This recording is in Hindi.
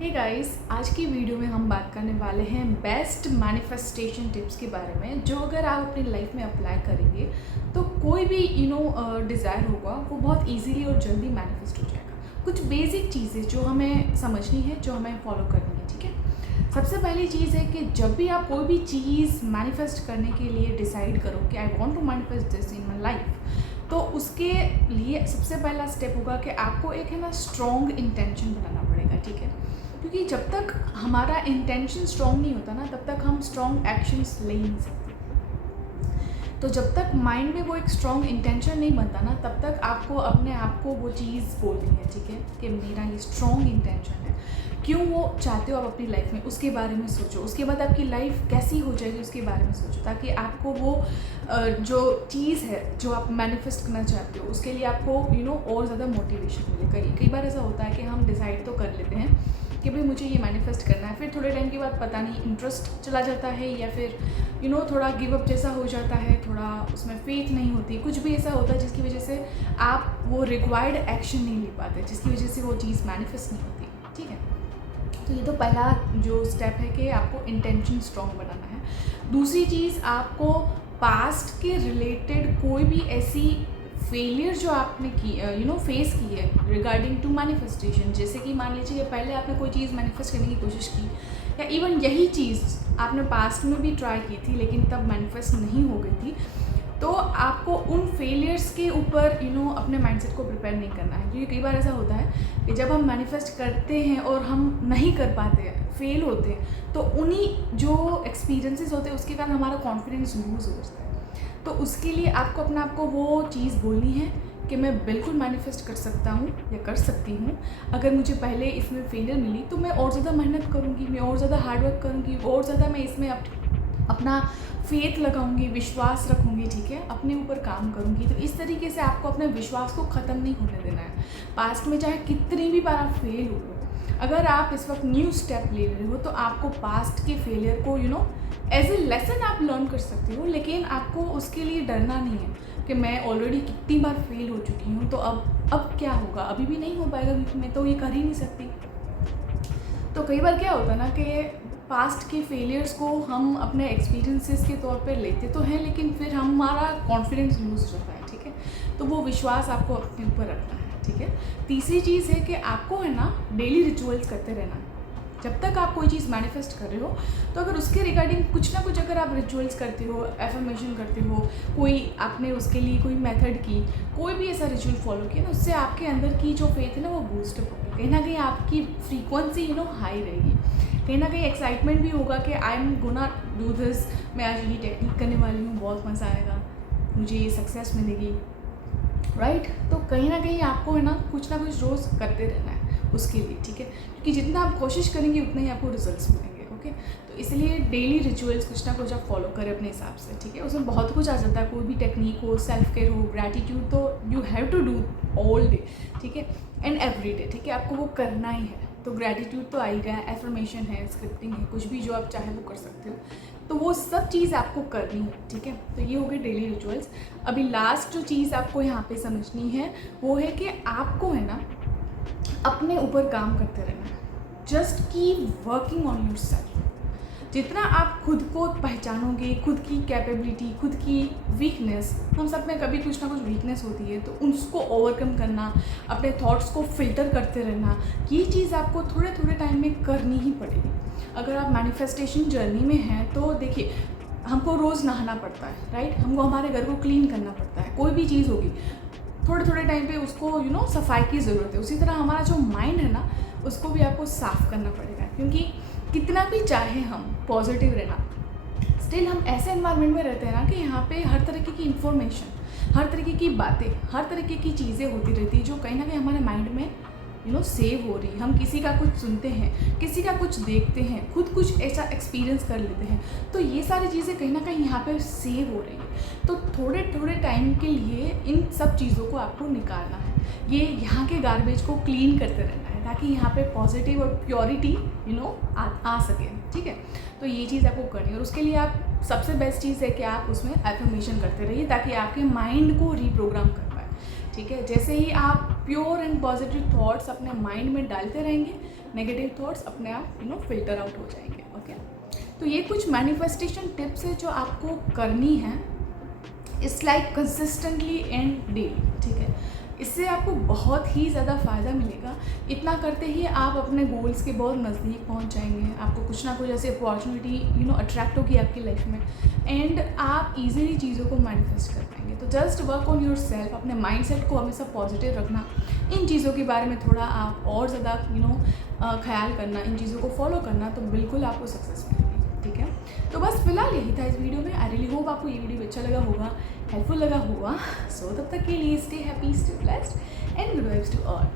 हे गाइस, आज की वीडियो में हम बात करने वाले हैं बेस्ट मैनिफेस्टेशन टिप्स के बारे में, जो अगर आप अपनी लाइफ में अप्लाई करेंगे तो कोई भी डिज़ायर होगा वो बहुत इजीली और जल्दी मैनिफेस्ट हो जाएगा। कुछ बेसिक चीज़ें जो हमें समझनी है, जो हमें फॉलो करनी है, ठीक है। सबसे पहली चीज़ है कि जब भी आप कोई भी चीज़ मैनिफेस्ट करने के लिए डिसाइड करो कि I want to manifest this in my life, तो उसके लिए सबसे पहला स्टेप होगा कि आपको एक है ना स्ट्रॉन्ग इंटेंशन बनाना पड़ेगा, ठीक है। क्योंकि जब तक हमारा इंटेंशन स्ट्रॉन्ग नहीं होता ना, तब तक हम स्ट्रॉन्ग एक्शंस ले नहीं सकते। तो जब तक माइंड में वो एक स्ट्रॉन्ग इंटेंशन नहीं बनता ना, तब तक आपको अपने आप को वो चीज़ बोलनी है, ठीक है, कि मेरा ये स्ट्रॉन्ग इंटेंशन है। क्यों वो चाहते हो आप अपनी लाइफ में, उसके बारे में सोचो। उसके बाद आपकी लाइफ कैसी हो जाएगी उसके बारे में सोचो, ताकि आपको वो जो चीज़ है जो आप मैनिफेस्ट करना चाहते हो उसके लिए आपको और ज़्यादा मोटिवेशन मिले। कई बार ऐसा होता है कि हम डिसाइड तो कर लेते हैं कि भाई मुझे ये मैनिफेस्ट करना है, फिर थोड़े टाइम के बाद पता नहीं इंटरेस्ट चला जाता है, या फिर थोड़ा गिव अप जैसा हो जाता है, थोड़ा उसमें फेथ नहीं होती, कुछ भी ऐसा होता है जिसकी वजह से आप वो रिक्वायर्ड एक्शन नहीं ले पाते, जिसकी वजह से वो चीज़ मैनिफेस्ट नहीं होती, ठीक है। तो ये तो पहला जो स्टेप है कि आपको इंटेंशन स्ट्रॉन्ग बनाना है। दूसरी चीज़, आपको पास्ट के रिलेटेड कोई भी ऐसी फेलियर जो आपने की फेस की है रिगार्डिंग टू मैनिफेस्टेशन, जैसे कि मान लीजिए कि पहले आपने कोई चीज़ मैनिफेस्ट करने की कोशिश की, या इवन यही चीज़ आपने पास्ट में भी ट्राई की थी लेकिन तब मैनिफेस्ट नहीं हो गई थी, तो आपको उन फेलियर्स के ऊपर अपने माइंडसेट को प्रिपेयर नहीं करना है। क्योंकि कई बार ऐसा होता है कि जब हम मैनिफेस्ट करते हैं और हम नहीं कर पाते हैं, फेल होते हैं, तो उन्हीं जो एक्सपीरियंसेस होते हैं उसके कारण हमारा कॉन्फिडेंस लूज़ हो जाता है। तो उसके लिए आपको अपने आप को वो चीज़ बोलनी है कि मैं बिल्कुल मैनिफेस्ट कर सकता हूँ या कर सकती हूँ। अगर मुझे पहले इसमें फेलियर मिली तो मैं और ज़्यादा मेहनत करूँगी, मैं और ज़्यादा हार्डवर्क करूँगी, और ज़्यादा मैं इसमें अपना फेथ लगाऊंगी, विश्वास रखूँगी, ठीक है, अपने ऊपर काम करूँगी। तो इस तरीके से आपको अपने विश्वास को ख़त्म नहीं होने देना है। पास्ट में चाहे कितनी भी बार आप फेल हो, अगर आप इस वक्त न्यू स्टेप ले रहे हो तो आपको पास्ट के फेलियर को एज ए लेसन आप लर्न कर सकते हो, लेकिन आपको उसके लिए डरना नहीं है कि मैं ऑलरेडी कितनी बार फेल हो चुकी हूँ, तो अब क्या होगा, अभी भी नहीं हो पाएगा क्योंकि मैं तो ये कर ही नहीं सकती। तो कई बार क्या होता है ना कि पास्ट के फेलियर्स को हम अपने एक्सपीरियंसेस के तौर पे लेते तो हैं, लेकिन फिर हमारा कॉन्फिडेंस लूज हो जाता है, ठीक है। तो वो विश्वास आपको अपने ऊपर रखना है, ठीक है। तीसरी चीज़ है कि आपको है ना डेली रिचुअल्स करते रहना है। जब तक आप कोई चीज़ मैनिफेस्ट कर रहे हो, तो अगर उसके रिगार्डिंग कुछ ना कुछ अगर आप रिचुअल्स करते हो, एफर्मेशन करते हो, कोई आपने उसके लिए कोई मेथड की, कोई भी ऐसा रिचुअल फॉलो किया ना, उससे आपके अंदर की जो फेथ है ना वो बूस्टअप होगी। कहीं ना कहीं आपकी फ्रीक्वेंसी हाई रहेगी, कहीं ना कहीं एक्साइटमेंट भी होगा कि I am gonna do this, मैं आज ये टेक्निक करने वाली हूँ, बहुत मज़ा आएगा, मुझे ये सक्सेस मिलेगी, राइट। तो कहीं ना कहीं आपको है ना कुछ रोज़ करते रहना है उसके लिए, ठीक है। क्योंकि जितना आप कोशिश करेंगे उतना ही आपको रिजल्ट्स मिलेंगे, ओके। तो इसलिए डेली रिचुअल्स कुछ ना कुछ आप फॉलो करें अपने हिसाब से, ठीक है। उसमें बहुत कुछ आ जाता है, कोई भी टेक्निक हो, सेल्फ केयर हो, ग्रैटिट्यूड, तो you have to do all day, ठीक है, एंड एवरी डे, ठीक है, आपको वो करना ही है। तो ग्रैटिट्यूड तो आ ही गया, एफर्मेशन है, स्क्रिप्टिंग है, कुछ भी जो आप चाहे वो कर सकते हो, तो वो सब चीज़ आपको करनी है, ठीक है। तो ये हो गए डेली रिचुअल्स। अभी लास्ट जो चीज़ आपको यहाँ पे समझनी है वो है कि आपको है ना अपने ऊपर काम करते रहना है। Just keep working on your self. जितना आप खुद को पहचानोगे, खुद की कैपेबिलिटी, खुद की वीकनेस, हम सब में कभी कुछ ना कुछ वीकनेस होती है, तो उसको ओवरकम करना, अपने थॉट्स को फिल्टर करते रहना, ये चीज़ आपको थोड़े थोड़े टाइम में करनी ही पड़ेगी। अगर आप मैनिफेस्टेशन जर्नी में हैं तो देखिए, हमको रोज़ नहाना पड़ता है, राइट, हमको हमारे घर को क्लीन करना पड़ता है, कोई भी चीज़ होगी थोड़े थोड़े टाइम पे उसको सफाई की ज़रूरत है। उसी तरह हमारा जो माइंड है ना, उसको भी आपको साफ़ करना पड़ेगा। क्योंकि कितना भी चाहे हम पॉजिटिव रहना, स्टिल हम ऐसे एनवायरनमेंट में रहते हैं ना कि यहाँ पे हर तरीके की इन्फॉर्मेशन, हर तरीके की बातें, हर तरीके की चीज़ें होती रहती है, जो कहीं ना कहीं हमारे माइंड में सेव हो रही। हम किसी का कुछ सुनते हैं, किसी का कुछ देखते हैं, खुद कुछ ऐसा एक्सपीरियंस कर लेते हैं, तो ये सारी चीज़ें कहीं ना कहीं यहाँ पे सेव हो रही है। तो थोड़े थोड़े टाइम के लिए इन सब चीज़ों को आपको निकालना है, ये यहाँ के गार्बेज को क्लीन करते रहना है, ताकि यहाँ पे पॉजिटिव और प्योरिटी आ सके, ठीक है। तो ये चीज़ आपको करनी है, और उसके लिए आप सबसे बेस्ट चीज़ है कि आप उसमें एफर्मेशन करते रहिए, ताकि आपके माइंड को रीप्रोग्राम कर पाए, ठीक है। जैसे ही आप प्योर एंड पॉजिटिव थॉट्स अपने माइंड में डालते रहेंगे, नेगेटिव थॉट्स अपने आप फिल्टर आउट हो जाएंगे। ओके, तो ये कुछ मैनिफेस्टेशन टिप्स है जो आपको करनी है। It's like consistently and daily, ठीक है। इससे आपको बहुत ही ज़्यादा फ़ायदा मिलेगा। इतना करते ही आप अपने गोल्स के बहुत नज़दीक पहुंच जाएंगे। आपको कुछ ना कुछ ऐसी अपॉर्चुनिटी अट्रैक्ट होगी आपकी लाइफ में, एंड आप इजीली चीज़ों को मैनिफेस्ट कर पाएंगे। तो just work on your self, अपने माइंडसेट को हमेशा पॉजिटिव रखना, इन चीज़ों के बारे में थोड़ा आप और ज़्यादा ख्याल करना, इन चीज़ों को फॉलो करना, तो बिल्कुल आपको सक्सेस मिलेगी। ठीक है, तो बस फिलहाल यही था इस वीडियो में। आई रियली होप आपको ये वीडियो अच्छा लगा होगा, हेल्पफुल लगा होगा। सो तब तक के लिए stay happy, stay blessed and good vibes to all.